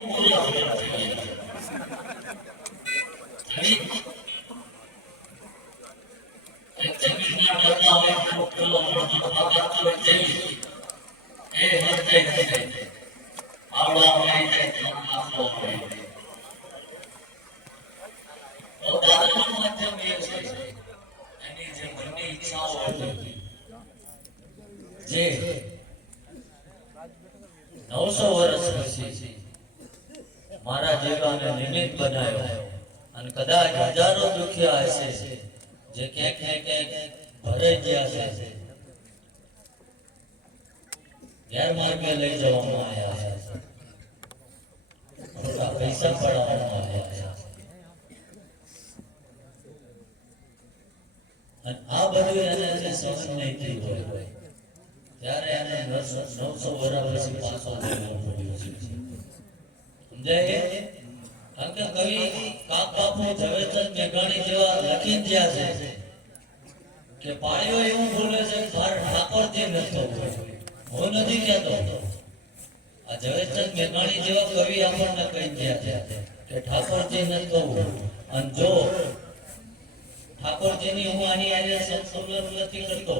જે 900 વર્ષ પછી મારા જેવાને નિમિત્ત બનાવ્યો અને કદાચ હજારો દુખિયા હશે જે ક્યાંક ને ક્યાંક ભરે ગયા છે, ગેરમાર્ગે લઈ જવામાં આવ્યા છે, ખોટા પૈસા પડાવવામાં આવ્યા છે. અને આ બધું એને સહન નહીં થયું હોય ત્યારે એને 900 વર્ષ પછી પાછો લેવો પડ્યો છે. સમજાય? કારણ કે કવિ કાકબાપુ ઝવેરચંદ મેઘાણી જેવા લખીને ગયા છે કે પાળીઓ એવું બોલે છે મારે ઠાકોરજી નથી થવું, હું નથી કહેતો. આ ઝવેરચંદ મેઘાણી જેવા કવિ આપણને કહી ગયા છે કે ઠાકોરજી નથી થવું. અને જો ઠાકોરજીની હું આની સંતુલન નથી કરતો